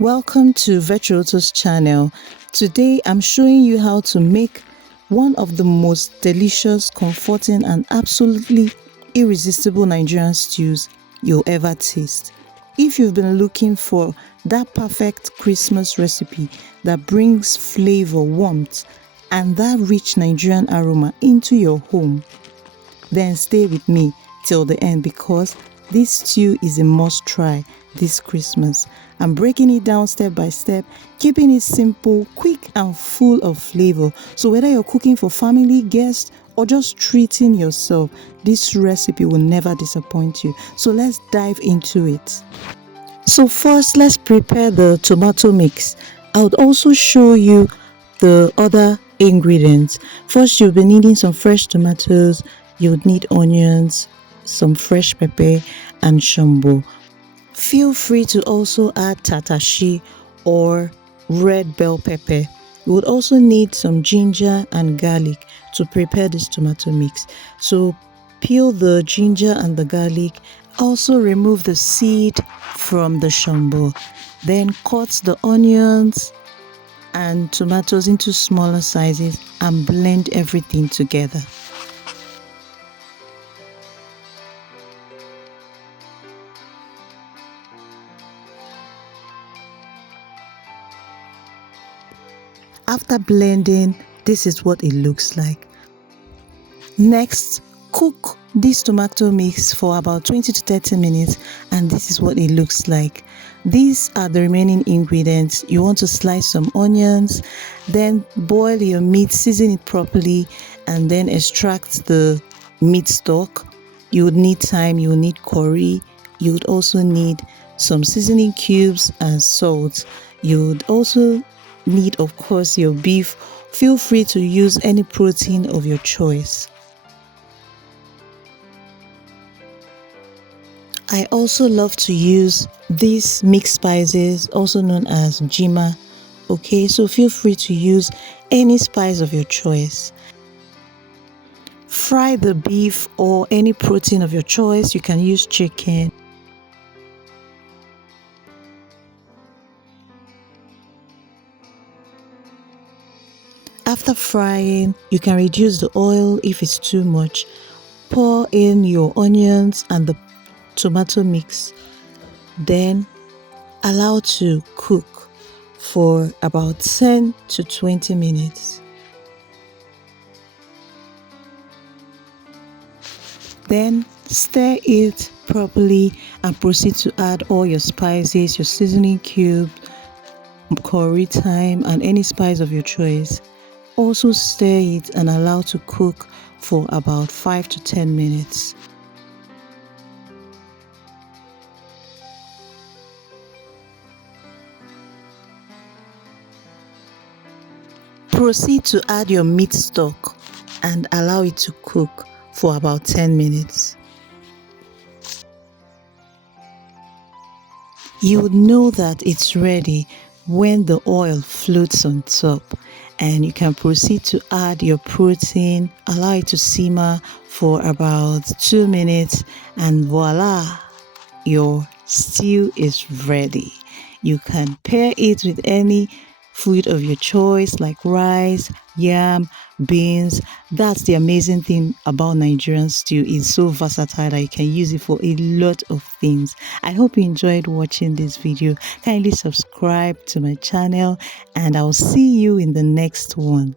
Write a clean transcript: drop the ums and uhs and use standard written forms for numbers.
Welcome to Vetroto's channel. Today I'm showing you how to make one of the most delicious, comforting and absolutely irresistible Nigerian stews you'll ever taste. If you've been looking for that perfect Christmas recipe that brings flavor, warmth and that rich Nigerian aroma into your home, then stay with me till the end because this stew is a must try this Christmas. I'm breaking it down step by step, keeping it simple, quick and full of flavor. So whether you're cooking for family, guests or just treating yourself, this recipe will never disappoint you. So let's dive into it. So first, let's prepare the tomato mix. I would also show you the other ingredients. First, you'll be needing some fresh tomatoes, you would need onions, some fresh pepper and shambo. Feel free to also add tatashi or red bell pepper. You would also need some ginger and garlic to prepare this tomato mix. So peel the ginger and the garlic. Also remove the seed from the shambo. Then cut the onions and tomatoes into smaller sizes and blend everything together. After blending, this is what it looks like. Next, cook this tomato mix for about 20 to 30 minutes and this is what it looks like. These are the remaining ingredients. You want to slice some onions, then boil your meat, season it properly and then extract the meat stock. You would need thyme, you would need curry, you would also need some seasoning cubes and salt. You would also need, of course, your beef. Feel free to use any protein of your choice. I also love to use these mixed spices, also known as jima. Okay, so feel free to use any spice of your choice. Fry the beef or any protein of your choice. You can use chicken. After frying, you can reduce the oil if it's too much. Pour in your onions and the tomato mix. Then allow to cook for about 10 to 20 minutes. Then stir it properly and proceed to add all your spices, your seasoning cube, curry, thyme and any spice of your choice. Also stir it and allow to cook for about 5 to 10 minutes. Proceed to add your meat stock and allow it to cook for about 10 minutes. You would know that it's ready when the oil floats on top, and you can proceed to add your protein, allow it to simmer for about 2 minutes, and voila, your stew is ready. You can pair it with any food of your choice like rice, yam, beans. That's the amazing thing about Nigerian stew. It's so versatile that you can use it for a lot of things. I hope you enjoyed watching this video. Kindly subscribe to my channel and I'll see you in the next one.